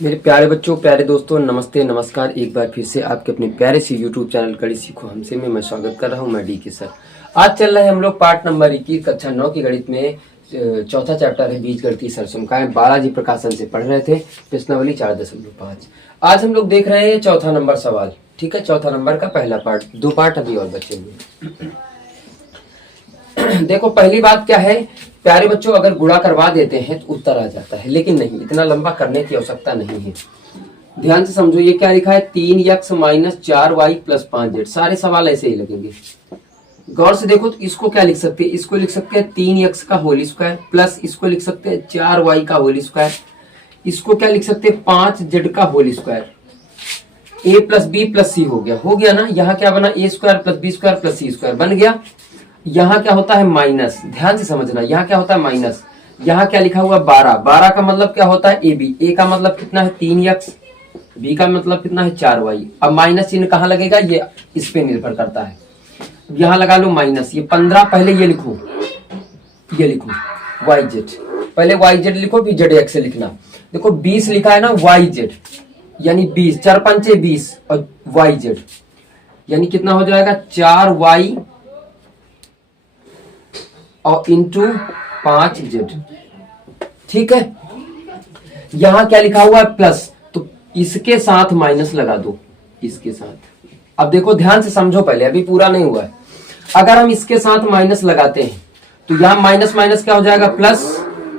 मेरे प्यारे बच्चों, प्यारे दोस्तों, नमस्ते, नमस्कार। एक बार फिर से आपके अपने प्यारे से यूट्यूब चैनल गणित सीखो हमसे में मैं स्वागत कर रहा हूं। मैं डी के सर। आज चल रहा है हम लोग पार्ट नंबर 21 कक्षा 9 की गणित में चौथा चैप्टर है बीजगणितीय सरसंख्याएं। बालाजी प्रकाशन से पढ़ रहे थे, प्रश्नावली 4.5। आज हम लोग देख रहे हैं चौथा नंबर सवाल। ठीक है, चौथा नंबर का पहला पार्ट, 2 पार्ट अभी और बचे हुए। देखो, पहली बात क्या है प्यारे बच्चों, अगर गुणा करवा देते हैं तो उत्तर आ जाता है, लेकिन नहीं, इतना लंबा करने की आवश्यकता नहीं है। ध्यान से समझो, ये क्या लिखा है, 3x minus 4y plus 5z। सारे सवाल ऐसे ही लगेंगे। गौर से देखो तो इसको क्या लिख सकते हैं, इसको लिख सकते हैं 3x का होल स्क्वायर प्लस इसको लिख सकते हैं 4y का होल स्क्वायर। इसको क्या लिख सकते हैं, 5z का whole square. a plus B plus C हो गया ना। यहाँ क्या बना, a square plus B square plus C square बन गया। यहाँ क्या होता है माइनस, ध्यान से समझना, यहाँ क्या होता है माइनस। यहाँ क्या लिखा हुआ 12, 12 का मतलब क्या होता है ए बी। ए का मतलब कितना है 3x, बी का मतलब कितना है 4y। अब माइनस चिन्ह कहाँ लगेगा, ये इस पे निर्भर करता है। यहाँ लगा लो माइनस, ये 15, पहले ये लिखो yz, पहले yz लिखो फिर zx लिखना। देखो 20 लिखा है ना yz, यानी 20, 4 पंचे 20 और yz यानी कितना हो जाएगा 4y और इंटू 5z। ठीक है, यहां क्या लिखा हुआ है प्लस, तो इसके साथ माइनस लगा दो, इसके साथ। अब देखो ध्यान से समझो, पहले अभी पूरा नहीं हुआ है। अगर हम इसके साथ माइनस लगाते हैं तो यहां माइनस माइनस क्या हो जाएगा प्लस।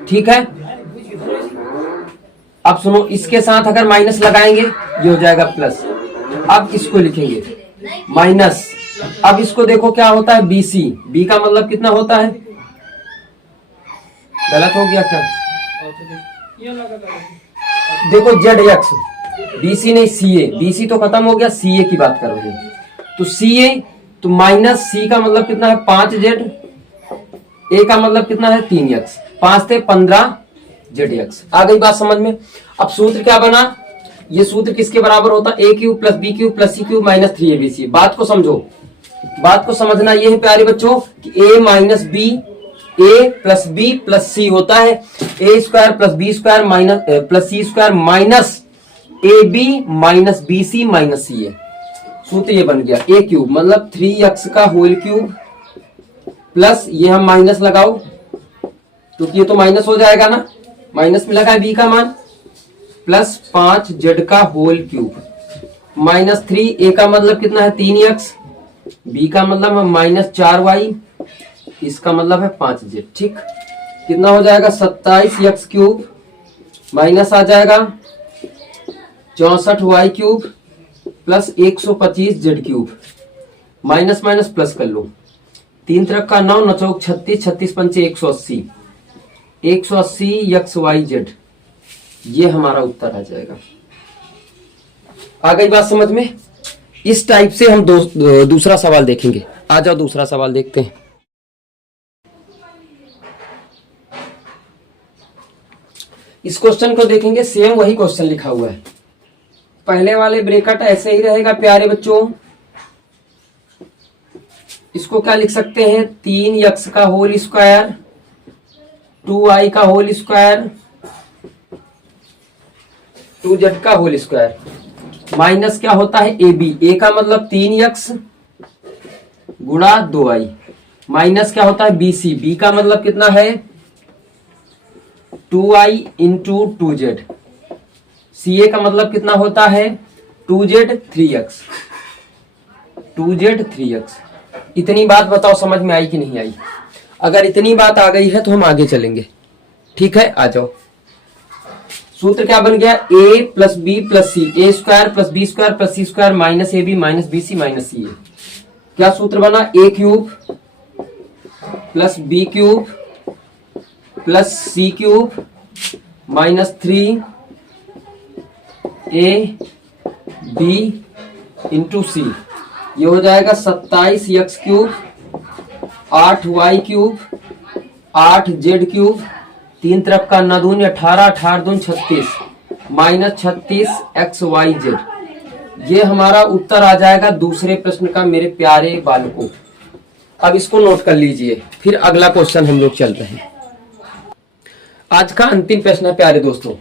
ठीक है, अब सुनो, इसके साथ अगर माइनस लगाएंगे ये हो जाएगा प्लस। अब इसको लिखेंगे माइनस। अब इसको देखो क्या होता है BC, बी का मतलब कितना होता है, गलत हो गया क्या, देखो ZX, BC नहीं CA, BC तो खत्म हो गया, CA की बात कर रहे हैं। तो CA तो माइनस C का मतलब कितना है 5Z, A का मतलब कितना है 3x, 5 थे 15 ZX। आ गई बात समझ में। अब सूत्र क्या बना, ये सूत्र किसके बराबर होता है, a cube plus B cube plus C cube minus 3abc। बात को समझो, बात को समझना ये है प्यारे बच्चों कि a minus B, a plus B plus C होता है a square plus B square minus plus C square minus A B minus B C minus C A. सूत्र ये बन गया a क्यूब मतलब 3x का होल क्यूब प्लस ये हम माइनस लगाओ क्योंकि ये तो माइनस हो जाएगा ना, माइनस में लगा है b का मान, प्लस 5z का होल क्यूब माइनस 3, a का मतलब कितना है 3x, b का मतलब है माइनस 4y, इसका मतलब है 5z। ठीक, कितना हो जाएगा 27x क्यूब माइनस आ जाएगा 64y cube plus 125z cube, minus minus plus कर लो, 3 तरफ का 9, 9 चौक 36, 36 पंचे 180, 180 xyz। ये हमारा उत्तर आ जाएगा। आ गई बात समझ में। इस टाइप से हम दूसरा सवाल देखेंगे। आ जाओ दूसरा सवाल देखते हैं। इस क्वेश्चन को देखेंगे, सेम वही क्वेश्चन लिखा हुआ है। पहले वाले ब्रैकेट ऐसे ही रहेगा प्यारे बच्चों। इसको क्या लिख सकते हैं, 3x का होल स्क्वायर 2y का होल स्क्वायर 2z का होल स्क्वायर माइनस क्या होता है ए बी, ए का मतलब 3x गुणा 2y माइनस क्या होता है BC, बी का मतलब कितना है 2y इंटू 2z, CA का मतलब कितना होता है 2z 3x, 2z 3x। इतनी बात बताओ समझ में आई कि नहीं आई। अगर इतनी बात आ गई है तो हम आगे चलेंगे। ठीक है, आ जाओ। सूत्र क्या बन गया, a plus B plus C, A square plus B square plus C square minus A B minus B C minus C A. क्या सूत्र बना, a cube plus B cube plus C cube minus 3 a b into C. ये हो जाएगा 27x cube 8y cube 8z cube, 3 तरफ का 9 दूनी 18, 18 दूनी 36 माइनस 36 xyz। ये हमारा उत्तर आ जाएगा दूसरे प्रश्न का मेरे प्यारे बालकों। अब इसको नोट कर लीजिए, फिर अगला क्वेश्चन हम लोग चलते हैं। आज का अंतिम प्रश्न है प्यारे दोस्तों।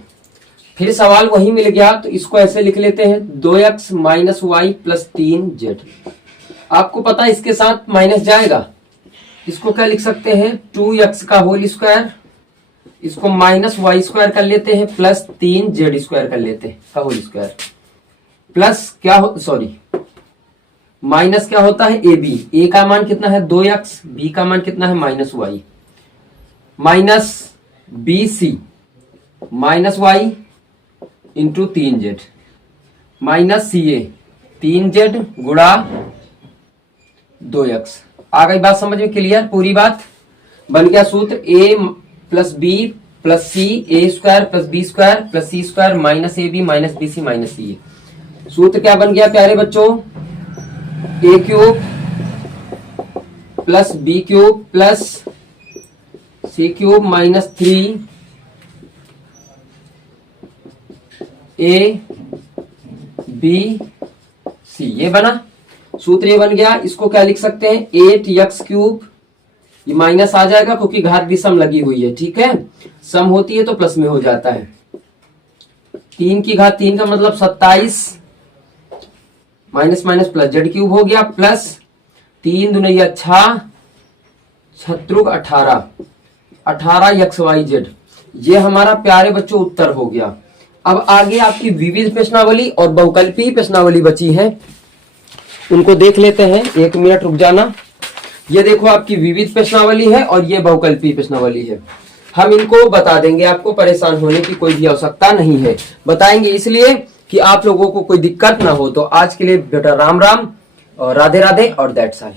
फिर सवाल वही मिल गया, तो इसको ऐसे लिख लेते हैं 2x minus Y plus 3z। आपको पता है इसके साथ माइनस जाएगा, इसको क्या लिख सकते हैं 2x का होल स्क्वायर, इसको माइनस वाई स्क्वायर कर लेते हैं प्लस 3z स्क्वायर कर लेते हैं का होल स्क्वायर, प्लस क्या हो सॉरी माइनस क्या होता है ए बी, ए का मान कितना है 2x, बी का मान कितना है minus Y, minus B C minus Y into 3z minus C A 3z गुणा 2x। आ गई बात समझ में क्लियर? पूरी बात बन गया सूत्र a plus B plus C, A square plus B square plus C square minus A B minus B C minus C A. सूत्र क्या बन गया प्यारे बच्चों? A cube plus B cube plus C cube minus 3 A B C, ये बना सूत्र, ये बन गया। इसको क्या लिख सकते हैं 8x क्यूब, ये माइनस आ जाएगा क्योंकि घात भी सम लगी हुई है, ठीक है, सम होती है तो प्लस में हो जाता है। 3 की घात 3 का मतलब 27 minus minus plus Z cube हो गया, प्लस 3 दुनिया 6 छत्रुक 18 एक्स वाई जेड। ये हमारा प्यारे बच्चों उत्तर हो गया। अब आगे आपकी विविध प्रश्नावली और बहुकल्पीय प्रश्नावली बची है, उनको देख लेते हैं। 1 मिनट रुक जाना। ये देखो आपकी विविध प्रश्नावली है और ये बहुकल्पीय प्रश्नावली है। हम इनको बता देंगे, आपको परेशान होने की कोई भी आवश्यकता नहीं है। बताएंगे इसलिए कि आप लोगों को कोई दिक्कत ना हो। तो आज के लिए बेटा राम राम और राधे राधे और दैट्स ऑल।